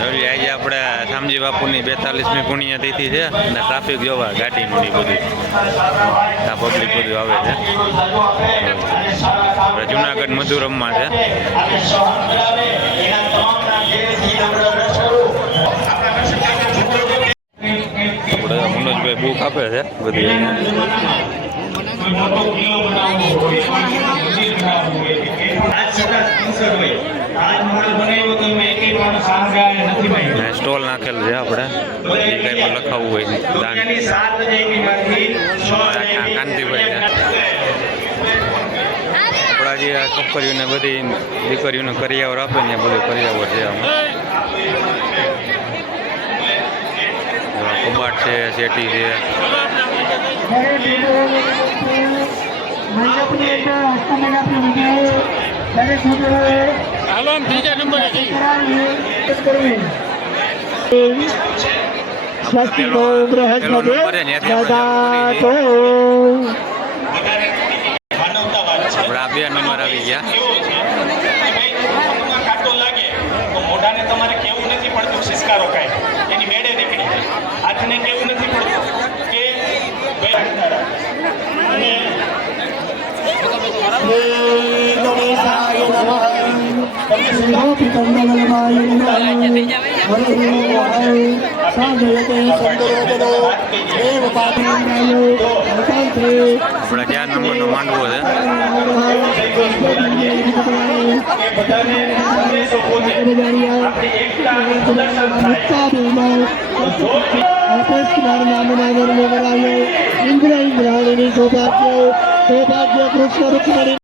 રવિ આજે આપણે શામજી બાપુની બેતાલીસમી પુણ્યતિથિ છે અને ટ્રાફિક જોવા ગાડીનું ને બધું. આ પબ્લિક બધું આવે છે. આપણે જુનાગઢ મધુરમમાં છે. મનોજભાઈ બુક આપે છે બધી. સ્ટોલ નાખેલ છે આપણે. જે કંઈ પણ લખાવવું હોય દાન. કાંતિભાઈ આપણા જે આ છોકરીઓને બધી દીકરીઓને કરિયાવર આપે ને બધું કરિયાવર છે આમાં. છે, શેટી છે. હાલો નંબર નંબરે જઈએ સ્વસ્તિકો બૃહસ્પતિ દદાતો આપણા આ બે નંબર આવી ગયા કાંટો લાગે તો મોઢાને તમારે કેવું નથી પડતું સિસકારો કાંઈ એની મેળે નીકળી જાય હાથને કેવું નથી પડતું કે અને શ્રી ગણેશાય આપણા ચાર નંબરનો માંડવો છે. ઇન્દ્ર ઇન્દ્રાણીની સૌભાગ્ય સૌભાગ્ય કૃષ્ણ રૂક્ષ્મણી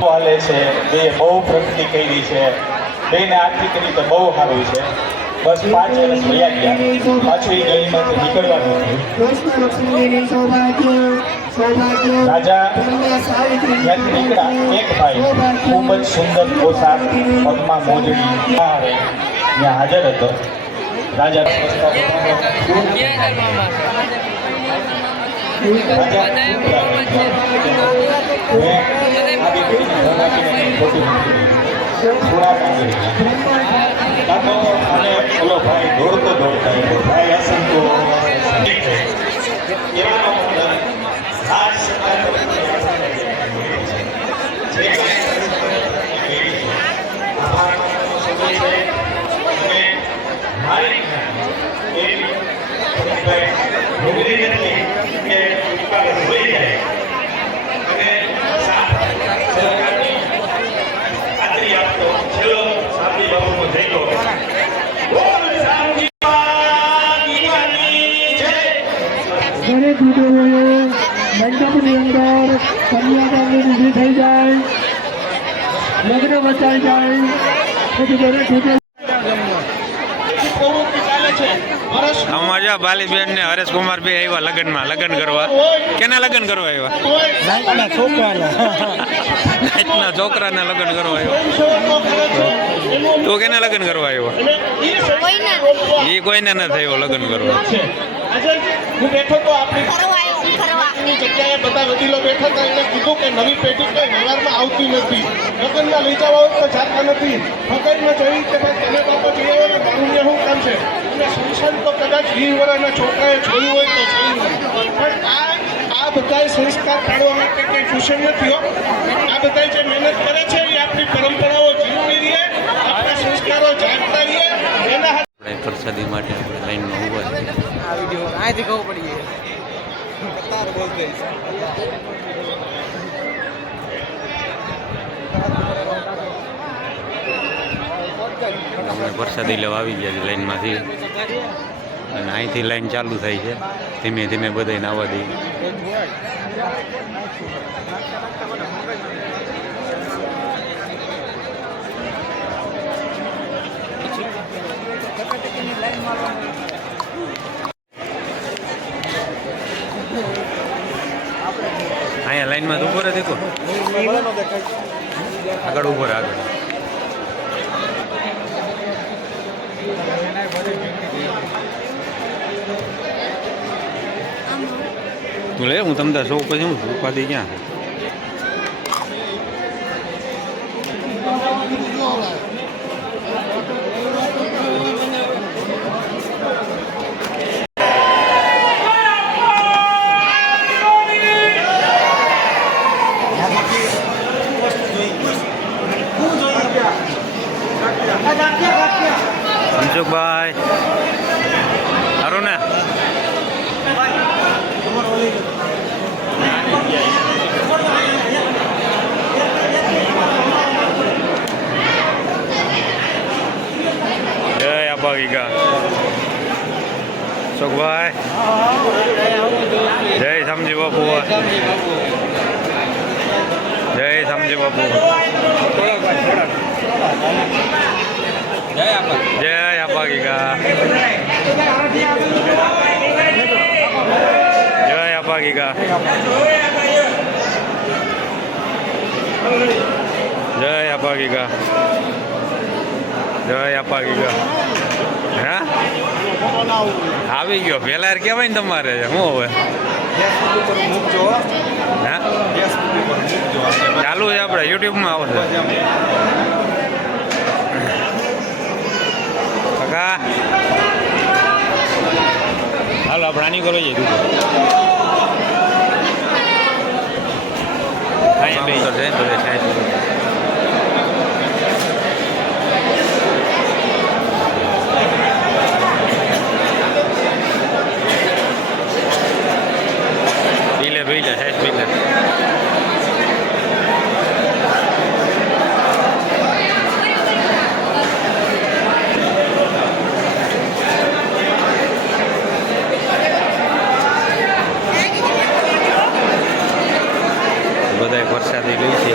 હાલે છે બે બહુ પ્રગતિ કરી છે. બેને આર્થિક રીતે બહુ સારું છે બસ પાંચ વર્ષ વયા ગયા પાછું એ નીકળવાનું રાજા નીકળ્યા એક ભાઈ ખૂબ જ સુંદર પોશાક પગમાં મોજડી ત્યાં હાજર હતો. રાજા રાજા મેં આ દીકરીને ધનાકીને ખોટી મૂકી. થોડા માંગી કાં તો અને ઓલો ભાઈ દોડતો દોડતા આવ્યો. ભાઈ હસન તો એવાનો અંદર આ દરેક મંડપની અંદર કન્યાદાનની થઈ જાય લગ્ન વચાઈ જાય પછી દરેક જો બાલીબેન ને હરેશ કુમાર બે આવ્યા લગ્નમાં લગ્ન કરવા. કેના લગ્ન કરવા આવ્યા? નાઈટના છોકરાના. લગ્ન કરવા આવ્યો. તું કેના લગ્ન કરવા આવ્યો? એ કોઈને ન થયો લગ્ન કરવા. હું બેઠો તો આપણી ફરવા આવ્યો ની જગ્યાએ બધા વડીલો બેઠા હતા એટલે કીધું કે નવી પેઢી કઈ વ્યવહારમાં આવતી નથી. લગ્નમાં લઈ જવા તો જાતા નથી. ફકરમાં જોઈ કે ભાઈ તમે બાપો જોયો હોય ને મારું શું કામ છે? અને સંસાર તો કદાચ વીસ વર્ષના છોકરાએ જોયું હોય તો જોયું પણ આ આ બધાય સંસ્કાર પાડવા માટે કંઈ ટ્યુશન નથી હો. આ બધાય જે મહેનત કરે છે એ આપણી પરંપરાઓ જીવવી રહીએ આપણા સંસ્કારો જાગતા રહીએ. એના પ્રસાદી માટે આપણે લાઈનમાં ઊભા આ વીડિયો અહીંથી ખબર પડી ગઈ કતાર બોલતે આપણે વરસાદી લેવા આવી ગયા છે લાઈનમાંથી. અને અહીંથી લાઈન ચાલુ થાય છે. ધીમે ધીમે બધાને આવવા દઈએ. અહીંયા લાઈનમાં ઊભો રહે દેખો. આગળ ઊભો રહે, આગળ. તું લે, હું તમને શોખ પછી હું ઉપાધિ ક્યાં છે મનસુખભાઈ સારું ને આબા ગીગા સુખભાઈ. જય સમજી બાપુ. જય સમજી બાપુ. જય આપા ગીગા જય આબા ગીગા જય આબા ગીગા જય આબા ગીગા હા? આવી ગયો. પેલા કહેવાય ને તમારે. શું હવે? ચાલુ છે આપણે યુટ્યુબમાં આવશે. હાલો, આપણે આની કરો જઈએ. પીલે પીલે સાઈડ પીલે બધાય વરસાદી ગઈ છે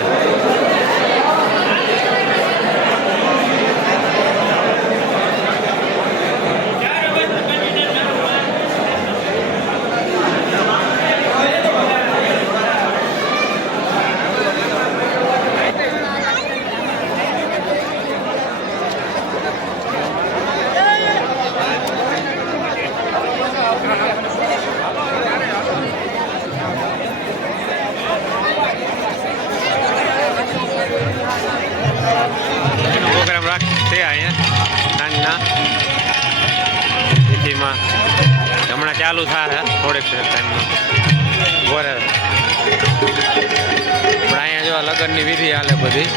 ચાલુ થાય થોડેક ટાઈમમાં બોરે પણ અહીંયા જો લગ્નની વિધિ હાલે બધી.